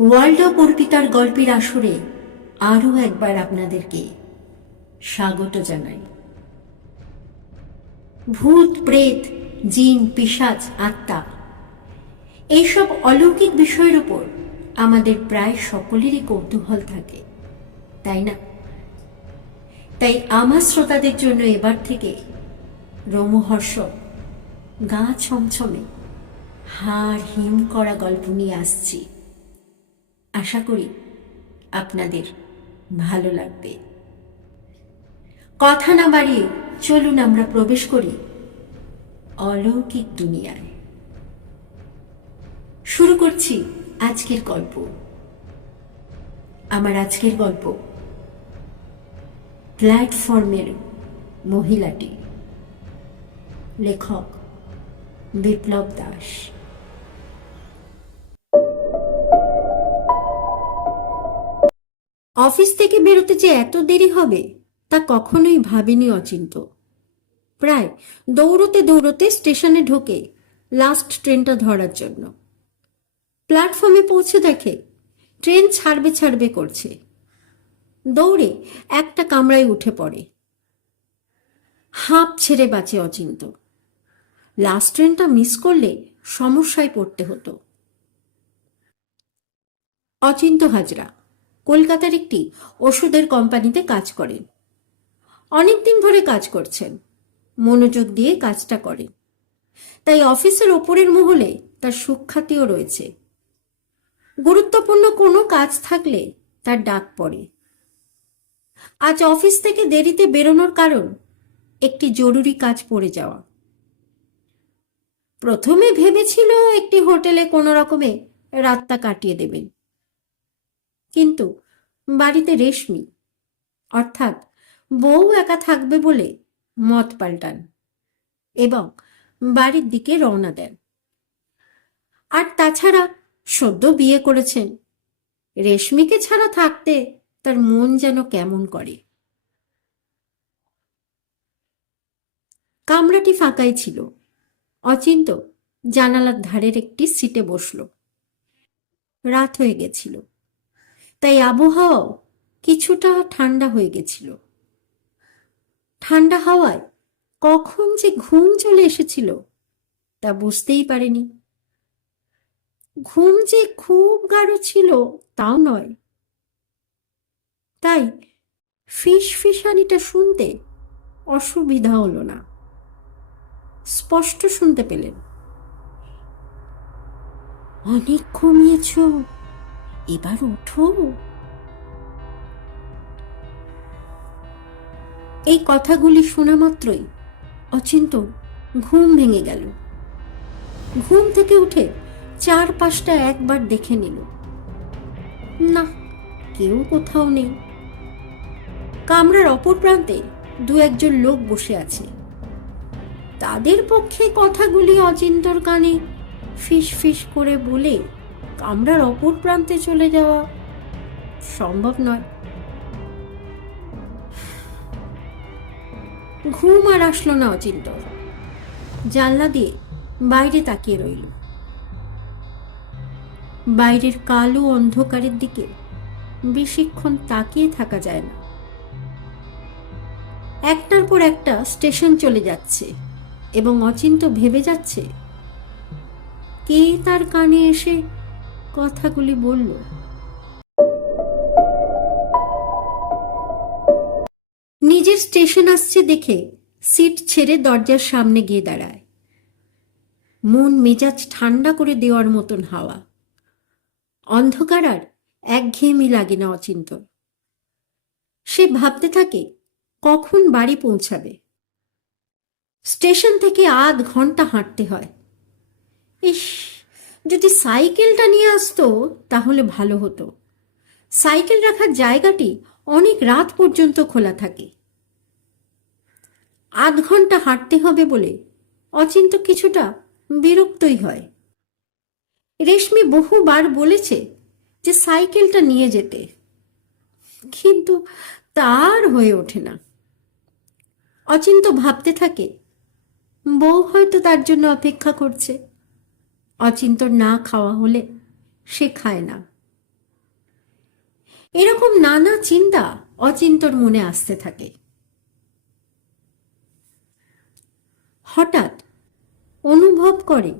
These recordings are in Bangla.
ওয়ার্ল্ড অফ অর্পিতার গল্পের আসরে আরও একবার আপনাদেরকে স্বাগত জানাই। ভূত, প্রেত, জিন, পিশাচ, আত্মা, এইসব অলৌকিক বিষয়ের উপর আমাদের প্রায় সকলেরই কৌতূহল থাকে, তাই না? তাই আমার শ্রোতাদের জন্য এবার থেকে রোমহর্ষক, গা ছমছমে, হাড় হিম করা গল্প নিয়ে আসছি। আশা করি আপনাদের ভালো লাগবে। কথা না বাড়িয়ে চলুন আমরা প্রবেশ করি অলৌকিক দুনিয়ায়। শুরু করছি আজকের গল্প। আমার আজকের গল্প প্ল্যাটফর্মের মহিলাটি। লেখক বিপ্লব দাস। অফিস থেকে বেরোতে যে এত দেরি হবে তা কখনোই ভাবেনি অচিন্ত। প্রায় দৌড়তে দৌড়তে স্টেশনে ঢোকে লাস্ট ট্রেনটা ধরার জন্য। প্ল্যাটফর্মে পৌঁছে দেখে ট্রেন ছাড়বে ছাড়বে করছে। দৌড়ে একটা কামরায় উঠে পড়ে। হাঁপ ছেড়ে বাঁচে অচিন্ত। লাস্ট ট্রেনটা মিস করলে সমস্যায় পড়তে হতো। অচিন্ত হাজরা কলকাতার একটি ওষুধের কোম্পানিতে কাজ করেন। অনেকদিন ধরে কাজ করছেন, মনোযোগ দিয়ে কাজটা করেন, তাই অফিসের ওপরের মহলে তার সুখ্যাতিও রয়েছে। গুরুত্বপূর্ণ কোনো কাজ থাকলে তার ডাক পড়ে। আজ অফিস থেকে দেরিতে বেরোনোর কারণ একটি জরুরি কাজ পড়ে যাওয়া। প্রথমে ভেবেছিল একটি হোটেলে কোনো রকমে রাতটা কাটিয়ে দেবেন, কিন্তু বাড়িতে রেশমি অর্থাৎ বউ একা থাকবে বলে মত পাল্টান এবং বাড়ির দিকে রওনা দেন। আর তাছাড়া সদ্য বিয়ে করেছেন, রেশমিকে ছাড়া থাকতে তার মন যেন কেমন করে। কামরাটি ফাঁকাই ছিল। অচিন্ত জানালার ধারের একটি সিটে বসল। রাত হয়ে গেছিল, তাই আবহাওয়াও কিছুটা ঠান্ডা হয়ে গেছিল। ঠান্ডা হাওয়ায় কখন যে ঘুম চলে এসেছিল তা বুঝতেই পারেনি। ঘুম যে খুব গাঢ় ছিল তাও নয়, তাই ফিসফিসানিটা শুনতে অসুবিধা হলো না। স্পষ্ট শুনতে পেলেন, অনেক ঘুমিয়েছ, এবার ওঠো। এই কথাগুলি শোনা মাত্রই অচিন্ত ঘুম ভেঙে গেল। ঘুম থেকে উঠে চারপাশটা একবার দেখে নিল। না, কেউ কোথাও নেই। কামরার অপর প্রান্তে দু একজন লোক বসে আছে। তাদের পক্ষে কথাগুলি অচিন্তর কানে ফিস ফিস করে বলে কামরার অপর প্রান্তে চলে যাওয়া সম্ভব নয়। ঘুম আর আসলো না অচিন্তর। জানলা দিয়ে বাইরে তাকিয়ে রইল। বাইরের কালো অন্ধকারের দিকে বেশিক্ষণ তাকিয়ে থাকা যায় না। একটার পর একটা স্টেশন চলে যাচ্ছে এবং অচিন্ত ভেবে যাচ্ছে কে তার কানে এসে কথাগুলি বলল। নিজের স্টেশন আসছে দেখে সিট ছেড়ে দরজার সামনে গিয়ে দাঁড়ায়। মন মেজাজ ঠান্ডা করে দেওয়ার মতন হাওয়া। অন্ধকার আর একঘেয়েমি লাগে না অচিন্তর। সে ভাবতে থাকে কখন বাড়ি পৌঁছাবে। স্টেশন থেকে আধ ঘন্টা হাঁটতে হয়। ইস, যদি সাইকেলটা নিয়ে আসতো তাহলে ভালো হতো। সাইকেল রাখার জায়গাটি অনেক রাত পর্যন্ত খোলা থাকে। আধ ঘন্টা হাঁটতে হবে বলে অচিন্ত কিছুটা বিরক্তই হয়। রেশমি বহুবার বলেছে যে সাইকেলটা নিয়ে যেতে, কিন্তু তার হয়ে ওঠে না। অচিন্ত ভাবতে থাকে বউ হয়তো তার জন্য অপেক্ষা করছে। অচিন্তর না খাওয়া হলে সে খায় না। এরকম নানা চিন্তা অচিন্তর মনে আসতে থাকে। হঠাৎ অনুভব করে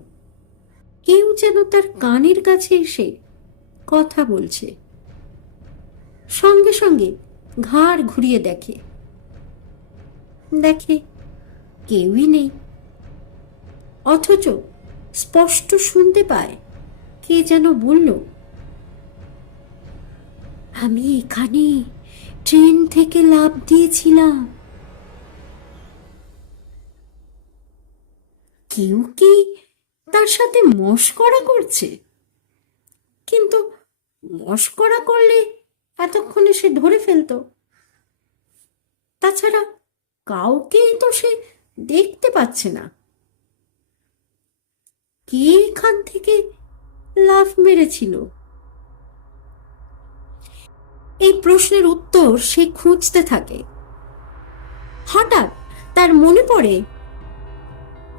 কেউ যেন তার কানের কাছে এসে কথা বলছে। সঙ্গে সঙ্গে ঘাড় ঘুরিয়ে দেখে কেউই নেই, অথচ স্পষ্ট শুনতে পায় কে যেন বলল, আমি এখানে ট্রেন থেকে লাফ দিয়েছিলাম। কেউ কি তার সাথে মশকরা করছে? কিন্তু মশকরা করলে এতক্ষণে সে ধরে ফেলতো। তাছাড়া কাউকেই তো সে দেখতে পাচ্ছে না। কে এখান থেকে লাফ মেরেছিল? এই প্রশ্নের উত্তর সে খুঁজতে থাকে। হঠাৎ তার মনে পড়ে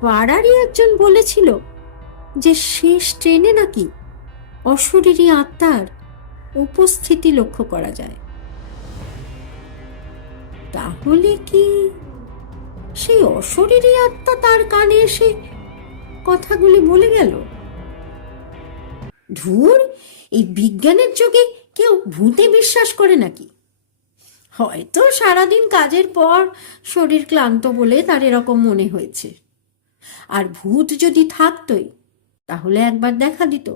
পাড়ারই একজন বলেছিল যে শেষ ট্রেনে নাকি অশরীরী আত্মার উপস্থিতি লক্ষ্য করা যায়। তাহলে কি সেই অশরীরী আত্মা তার কানে এসে কথাগুলি বলে গেল? ধুর, এই বিজ্ঞানের যুগে কেউ ভূতে বিশ্বাস করে নাকি? হয়তো সারাদিন কাজের পর শরীর ক্লান্ত বলে তার এরকম মনে হয়েছে। আর ভূত যদি থাকতই তাহলে একবার দেখা দিত।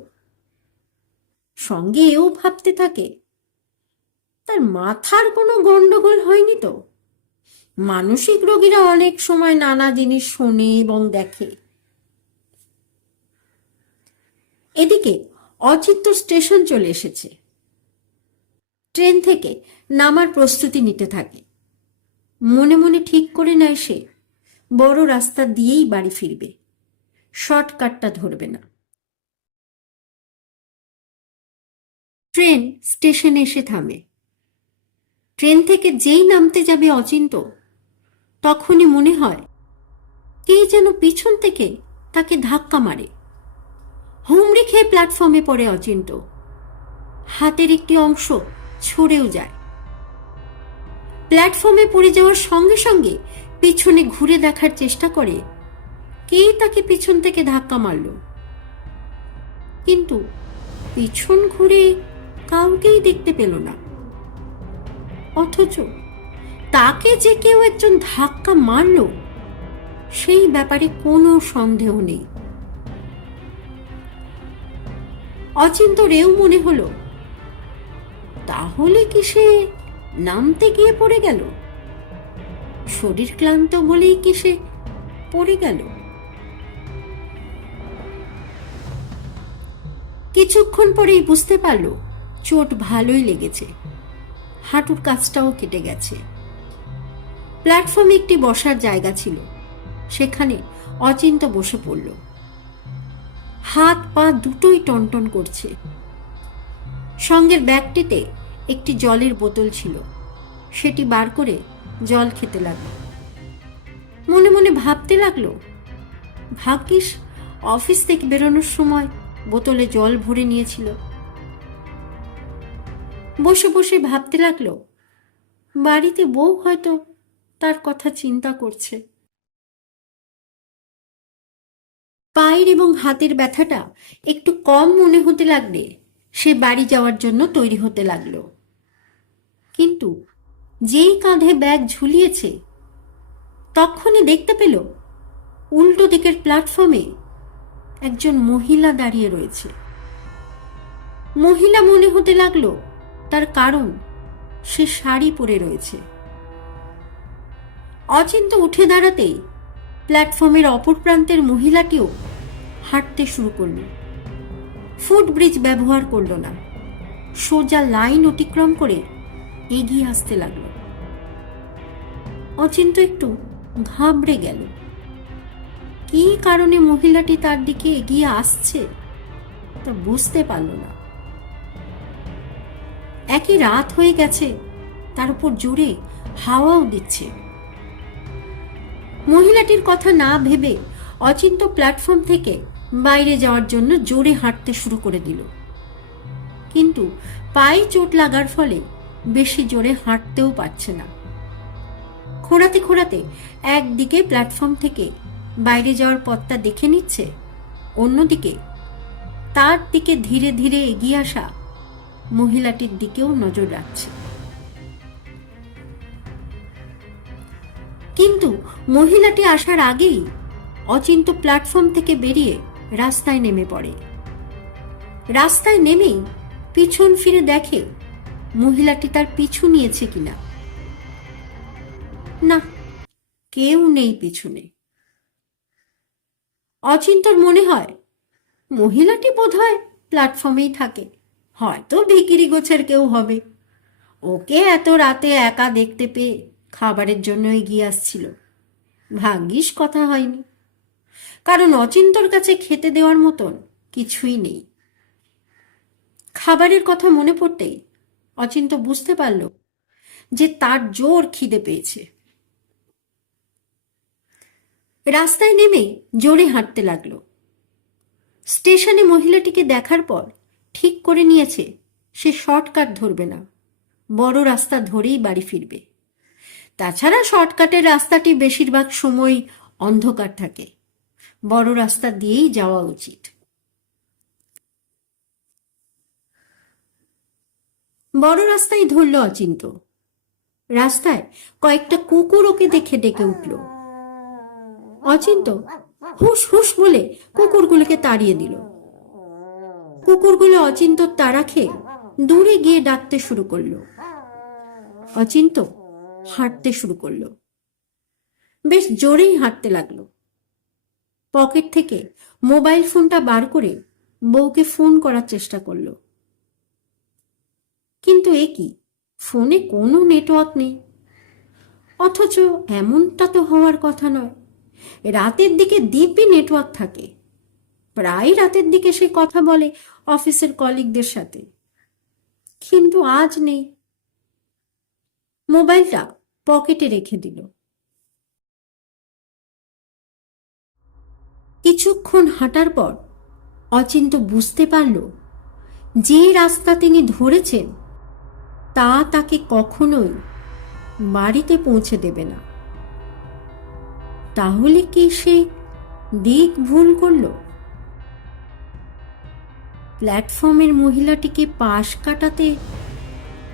সঙ্গে এও ভাবতে থাকে, তার মাথার কোনো গন্ডগোল হয়নি তো? মানসিক রোগীরা অনেক সময় নানা জিনিস শোনে এবং দেখে। এদিকে অচিন্ত স্টেশন চলে এসেছে। ট্রেন থেকে নামার প্রস্তুতি নিতে থাকে। মনে মনে ঠিক করে নেয় সে বড় রাস্তা দিয়েই বাড়ি ফিরবে, শর্টকাটটা ধরবে না। ট্রেন স্টেশনে এসে থামে। ট্রেন থেকে যেই নামতে যাবে অচিন্ত, তখনই মনে হয় কে যেন পিছন থেকে তাকে ধাক্কা মারে। হুমড়ি খেয়ে প্ল্যাটফর্মে পড়ে অচিন্ত। হাতের একটি অংশ ছড়েও যায়। প্ল্যাটফর্মে পড়ে যাওয়ার সঙ্গে সঙ্গে পিছনে ঘুরে দেখার চেষ্টা করে কে তাকে পিছন থেকে ধাক্কা মারল। কিন্তু পিছন ঘুরে কাউকেই দেখতে পেল না। অথচ তাকে যে কেউ একজন ধাক্কা মারল সেই ব্যাপারে কোনো সন্দেহ নেই। অচিন্তর এও মনে হলো, তাহলে কি সে নামতে গিয়ে পড়ে গেল? শরীর ক্লান্ত বলেই কি সে পড়ে গেল? কিছুক্ষণ পরেই বুঝতে পারল চোট ভালোই লেগেছে, হাঁটুর কাছটাও কেটে গেছে। প্ল্যাটফর্মে একটি বসার জায়গা ছিল, সেখানে অচিন্ত বসে পড়ল। হাত পা দুটোই টনটন করছে। সঙ্গের ব্যাগটিতে একটি জলের বোতল ছিল, সেটি বার করে জল খেতে লাগলো। মনে মনে ভাবতে লাগলো, ভাগ্যিস অফিস থেকে বেরোনোর সময় বোতলে জল ভরে নিয়েছিল। বসে বসে ভাবতে লাগলো, বাড়িতে বউ হয়তো তার কথা চিন্তা করছে। পায়ের এবং হাতের ব্যথাটা একটু কম মনে হতে লাগলে সে বাড়ি যাওয়ার জন্য তৈরি হতে লাগলো। কিন্তু যেই কাঁধে ব্যাগ ঝুলিয়েছে, তখনই দেখতে পেল উল্টো দিকের প্ল্যাটফর্মে একজন মহিলা দাঁড়িয়ে রয়েছে। মহিলা মনে হতে লাগলো, তার কারণ সে শাড়ি পরে রয়েছে। অচিন্ত উঠে দাঁড়াতেই প্ল্যাটফর্মের অপর প্রান্তের মহিলাটিও হাঁটতে শুরু করল। ফুটব্রিজ ব্যবহার করল না, সোজা লাইন অতিক্রম করে এগিয়ে আসতে লাগলো। অচিন্ত একটু ঘাবড়ে গেল। কি কারণে মহিলাটি তার দিকে এগিয়ে আসছে তা বুঝতে পারল না। একই রাত হয়ে গেছে, তার উপর জোরে হাওয়াও দিচ্ছে। মহিলাটির কথা না ভেবে অচিন্ত প্ল্যাটফর্ম থেকে বাইরে যাওয়ার জন্য জোরে হাঁটতে শুরু করে দিল। কিন্তু পায়ে চোট লাগার ফলে বেশি জোরে হাঁটতেও পারছে না। খোঁড়াতে খোঁড়াতে একদিকে প্ল্যাটফর্ম থেকে বাইরে যাওয়ার পথটা দেখে নিচ্ছে, অন্যদিকে তার দিকে ধীরে ধীরে এগিয়ে আসা মহিলাটির দিকেও নজর রাখছে। কিন্তু মহিলাটি আসার আগেই অচিন্ত প্ল্যাটফর্ম থেকে বেরিয়ে রাস্তায় নেমে পড়ে। রাস্তায় নেমেই পিছন ফিরে দেখে মহিলাটি তার পিছু নিয়েছে কিনা। না, কেউ নেই পিছনে। অচিন্তর মনে হয় মহিলাটি বোধহয় প্ল্যাটফর্মেই থাকে, হয়তো ভিখিরি গোছের কেউ হবে। ওকে এত রাতে একা দেখতে পেয়ে খাবারের জন্য এগিয়ে আসছিল। ভাগ্যিস কথা হয়নি, কারণ অচিন্তর কাছে খেতে দেওয়ার মতন কিছুই নেই। খাবারের কথা মনে পড়তেই অচিন্ত বুঝতে পারল যে তার জোর খিদে পেয়েছে। রাস্তায় নেমে জোরে হাঁটতে লাগলো। স্টেশনে মহিলাটিকে দেখার পর ঠিক করে নিয়েছে সে শর্টকাট ধরবে না, বড় রাস্তা ধরেই বাড়ি ফিরবে। তাছাড়া শর্টকাটের রাস্তাটি বেশিরভাগ সময় অন্ধকার থাকে, বড় রাস্তা দিয়েই যাওয়া উচিত। বড় রাস্তায় ধরল অচিন্ত। রাস্তায় কয়েকটা কুকুর ওকে দেখে ডেকে উঠল। অচিন্ত হুস হুস বলে কুকুরগুলোকে তাড়িয়ে দিল। কুকুরগুলো অচিন্তর তাড়া খেয়ে দূরে গিয়ে ডাকতে শুরু করলো। অচিন্ত হাঁটতে শুরু করলো, বেশ জোরেই হাঁটতে লাগলো। পকেট থেকে মোবাইল ফোনটা বার করে বউকে ফোন করার চেষ্টা করলো, কিন্তু এ কি, ফোনে কোনো নেটওয়ার্ক নেই। অথচ এমনটা তো হওয়ার কথা নয়, রাতের দিকে দিব্যি নেটওয়ার্ক থাকে। প্রায় রাতের দিকে সে কথা বলে অফিসের কলিগদের সাথে, কিন্তু আজ নেই। মোবাইলটা পকেটে রেখে দিল। কিছুক্ষণ হাঁটার পর অচিন্ত বুঝতে পারল যে রাস্তা তিনি ধরেছেন তা তাকে কখনোই বাড়িতে পৌঁছে দেবে না। তাহলে কি সে দিক ভুল করল? প্ল্যাটফর্মের মহিলাটিকে পাশ কাটাতে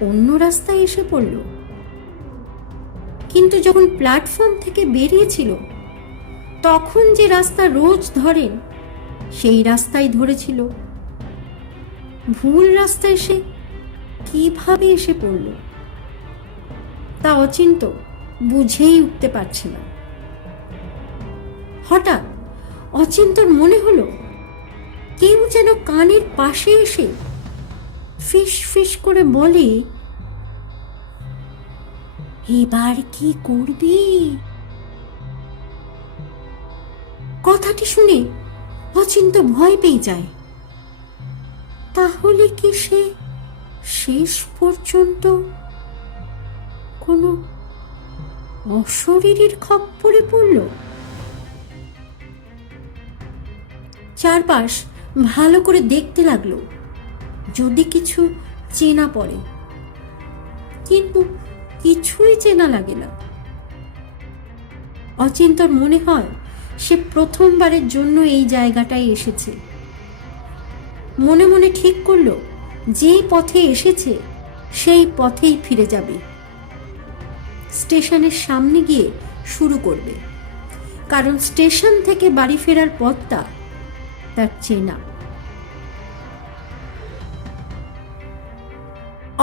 অন্য রাস্তায় এসে পড়ল। কিন্তু যখন প্ল্যাটফর্ম থেকে বেরিয়েছিল তখন যে রাস্তা রোজ ধরেন সেই রাস্তায় ধরেছিল। ভুল রাস্তায় সে কিভাবে এসে পড়ল তা অচিন্ত বুঝেই উঠতে পারছে না। হঠাৎ অচিন্তর মনে হলো কেউ যেন কানের পাশে এসে ফিস ফিস করে বলে, এবার কি করবি? কথাটি শুনে অচিন্ত ভয় পেয়ে যায়। তাহলে কি সে শেষ পর্যন্ত কোনো অশরীরীর খপ্পরে পড়ল? চারপাশ ভালো করে দেখতে লাগলো যদি কিছু চেনা পড়ে, কিন্তু কিছুই চেনা লাগে না। অচিন্তর মনে হয় সে প্রথমবারের জন্য এই জায়গাটায় এসেছে। মনে মনে ঠিক করলো যেই পথে এসেছে সেই পথেই ফিরে যাবে। স্টেশনের সামনে গিয়ে শুরু করবে, কারণ স্টেশন থেকে বাড়ি ফেরার পথটা তার চেনা।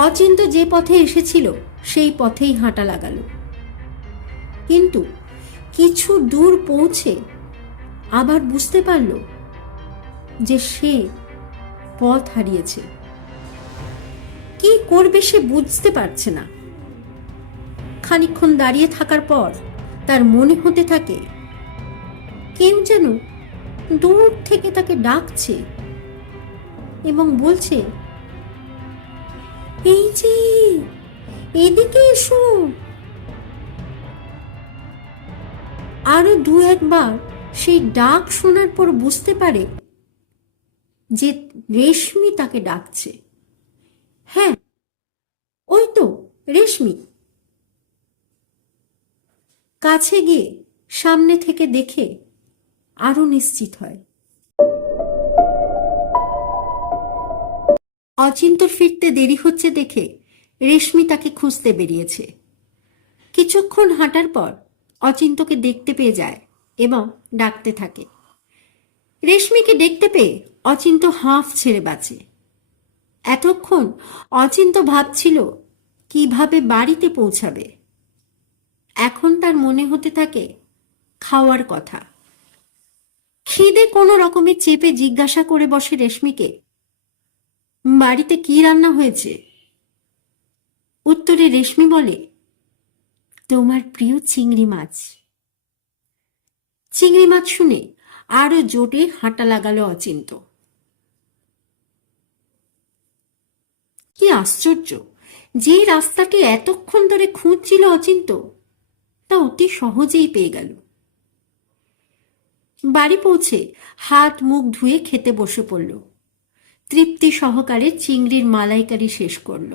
অচিন্ত যে পথে এসেছিল সেই পথেই হাঁটা লাগালো, কিন্তু কিছু দূর পৌঁছে আবার বুঝতে পারল যে সে পথ হারিয়েছে। কি করবে সে বুঝতে পারছে না। খানিকক্ষণ দাঁড়িয়ে থাকার পর তার মনে হতে থাকে কেউ যেন দূর থেকে তাকে ডাকছে এবং বলছে, এই যে এদিকে এসো। আরো দু একবার সেই ডাক শোনার পর বুঝতে পারে যে রেশমি তাকে ডাকছে। হ্যাঁ, ওই তো রেশমি। কাছে গিয়ে সামনে থেকে দেখে আরো নিশ্চিত হয়। অচিন্তর ফিরতে দেরি হচ্ছে দেখে রেশমি তাকে খুঁজতে বেরিয়েছে। কিছুক্ষণ হাঁটার পর অচিন্তকে দেখতে পেয়ে যায় এবং ডাকতে থাকে। রেশমিকে দেখতে পেয়ে অচিন্ত হাঁফ ছেড়ে বাঁচে। এতক্ষণ অচিন্ত ভাবছিল কিভাবে বাড়িতে পৌঁছাবে। এখন তার মনে হতে থাকে খাওয়ার কথা। খিদে কোনো রকমে চেপে জিজ্ঞাসা করে বসে রেশমিকে, বাড়িতে কি রান্না হয়েছে? উত্তরে রেশমি বলে, তোমার প্রিয় চিংড়ি মাছ। চিংড়ি মাছ শুনে আরো জোরে হাঁটা লাগালো অচিন্ত। কি আশ্চর্য, যে রাস্তাটি এতক্ষণ ধরে খুঁজছিল অচিন্ত, তা অতি সহজেই পেয়ে গেল। বাড়ি পৌঁছে হাত মুখ ধুয়ে খেতে বসে পড়ল। তৃপ্তি সহকারে চিংড়ির মালাইকারি শেষ করল।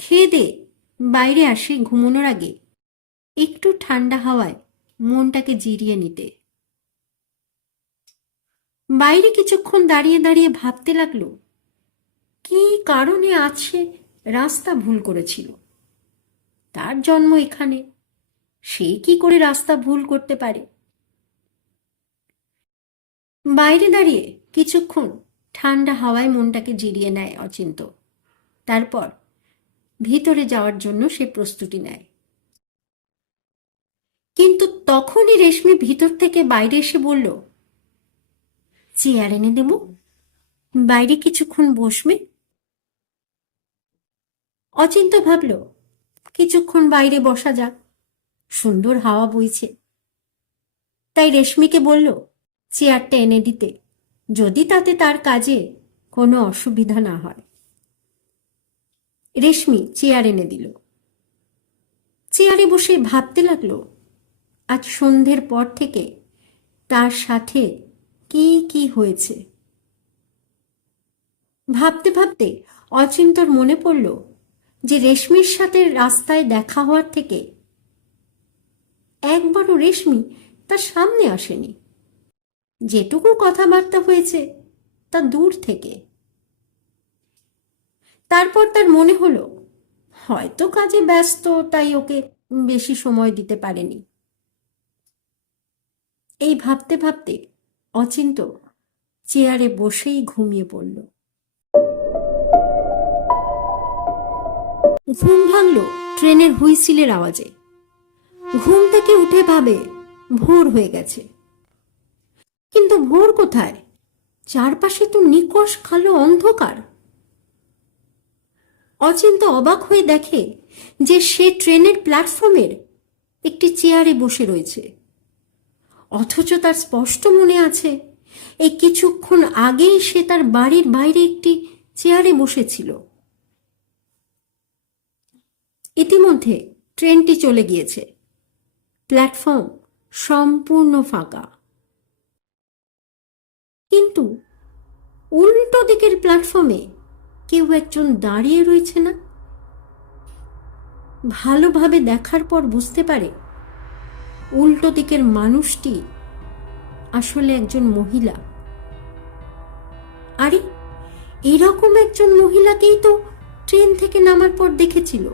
খেয়ে দে বাইরে আসে ঘুমানোর আগে একটু ঠান্ডা হাওয়ায় মনটাকে জিরিয়ে নিতে। বাইরে কিছুক্ষণ দাঁড়িয়ে দাঁড়িয়ে ভাবতে লাগলো, কি কারণে আছে রাস্তা ভুল করেছিল। তার জন্ম এখানে, সে কি করে রাস্তা ভুল করতে পারে? বাইরে দাঁড়িয়ে কিছুক্ষণ ঠান্ডা হাওয়ায় মনটাকে জিরিয়ে নেয় অচিন্ত। তারপর ভিতরে যাওয়ার জন্য সে প্রস্তুতি নেয়। কিন্তু তখনই রেশমি ভিতর থেকে বাইরে এসে বলল, চেয়ার এনে দেব, বাইরে কিছুক্ষণ বসবে। অচিন্ত ভাবল, কিছুক্ষণ বাইরে বসা যাক, সুন্দর হাওয়া বইছে। তাই রেশমিকে বলল চেয়ারটা এনে দিতে, যদি তাতে তার কাজে কোনো অসুবিধা না হয়। রেশমি চেয়ার এনে দিল। চেয়ারে বসে ভাবতে লাগলো, আজ সন্ধ্যের পর থেকে তার সাথে কি কি হয়েছে। ভাবতে ভাবতে অচিন্তর মনে পড়ল যে রেশমির সাথে রাস্তায় দেখা হওয়ার থেকে একবারও রেশমি তার সামনে আসেনি। যেটুকু কথাবার্তা হয়েছে তা দূর থেকে। তারপর তার মনে হলো হয়তো কাজে ব্যস্ত, তাই ওকে বেশি সময় দিতে পারেনি। এই ভাবতে ভাবতে অচিন্ত চেয়ারে বসেই ঘুমিয়ে পড়ল। ঘুম ভাঙল ট্রেনের হুইসিলের আওয়াজে। ঘুম থেকে উঠে ভাবে ভোর হয়ে গেছে। কিন্তু ভোর কোথায়? চারপাশে তো নিকষ কালো অন্ধকার। অচিন্ত অবাক হয়ে দেখে যে সে ট্রেনের প্ল্যাটফর্মের একটি চেয়ারে বসে রয়েছে। অথচ তার স্পষ্ট মনে আছে এই কিছুক্ষণ আগেই সে তার বাড়ির বাইরে একটি চেয়ারে বসেছিল। ইতিমধ্যে ট্রেনটি চলে গিয়েছে। প্ল্যাটফর্ম সম্পূর্ণ ফাঁকা। কিন্তু উল্টো দিকের প্ল্যাটফর্মে কেউ একজন দাঁড়িয়ে রয়েছে না। ভালোভাবে দেখার পর বুঝতে পারে উল্টো দিকের মানুষটি আসলে একজন মহিলা। আরে, এরকম একজন মহিলাকেই তো ট্রেন থেকে নামার পর দেখেছিল।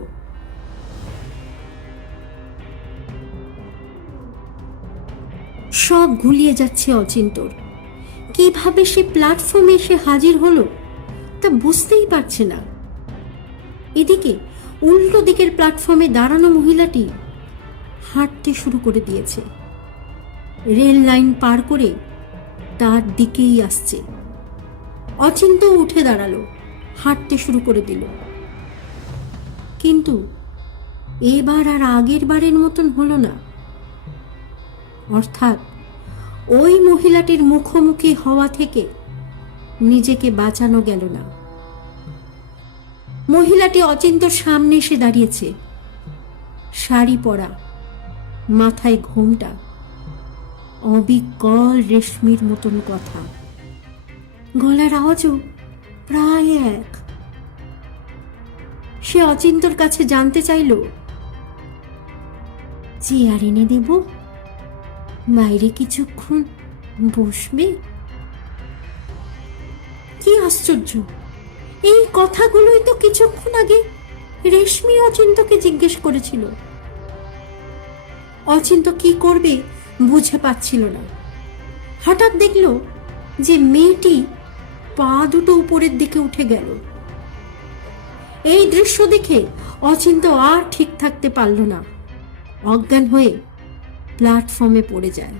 সব গুলিয়ে যাচ্ছে অচিন্তর। কিভাবে সে প্ল্যাটফর্মে এসে হাজির হলো তা বুঝতেই পারছে না। এদিকে উল্টো দিকের প্ল্যাটফর্মে দাঁড়ানো মহিলাটি হাঁটতে শুরু করে দিয়েছে। রেল লাইন পার করে তার দিকেই আসছে। অচিন্ত উঠে দাঁড়ালো, হাঁটতে শুরু করে দিল। কিন্তু এবার আর আগের বারের মতন হলো না। অর্থাৎ ওই মহিলাটির মুখোমুখি হওয়া থেকে নিজেকে বাঁচানো গেল না। মহিলাটি অচিন্তর সামনে এসে দাঁড়িয়েছে। শাড়ি পরা, মাথায় ঘোমটা, অবিকল রেশমির মতন কথা, গলার আওয়াজও প্রায় এক। সে অচিন্তর কাছে জানতে চাইল, চেয়ার এনে দেব, বাইরে কিছুক্ষণ বসবে? কি আশ্চর্য, এই কথাগুলোই তো কিছুক্ষণ আগে রেশমি অচিন্তকে জিজ্ঞেস করেছিল। অচিন্ত কি করবে বুঝে পাচ্ছিল না। হঠাৎ দেখল যে মেয়েটি পা দুটো উপরের দিকে উঠে গেল। এই দৃশ্য দেখে অচিন্ত আর ঠিক থাকতে পারল না, অজ্ঞান হয়ে প্ল্যাটফর্মে পড়ে যায়।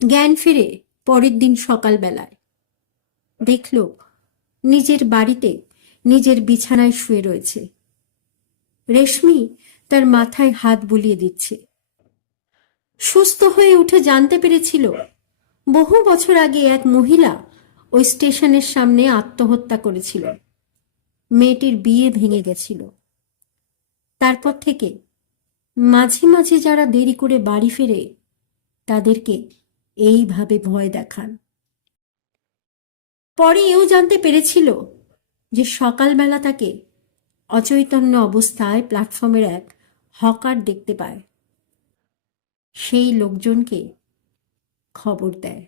জ্ঞান ফিরে পরের দিন সকালবেলায় দেখল নিজের বাড়িতে নিজের বিছানায় শুয়ে রয়েছে। রেশমি তার মাথায় হাত বুলিয়ে দিচ্ছে। সুস্থ হয়ে উঠে জানতে পেরেছিল বহু বছর আগে এক মহিলা ওই স্টেশনের সামনে আত্মহত্যা করেছিল। মেয়েটির বিয়ে ভেঙে গেছিল। তারপর থেকে মাঝে মাঝে যারা দেরি করে বাড়ি ফেরে তাদেরকে এইভাবে ভয় দেখান। পরে এও জানতে পেরেছিল যে সকালবেলা তাকে অচৈতন্য অবস্থায় প্ল্যাটফর্মের এক হকার দেখতে পায়। সেই লোকজনকে খবর দেয়।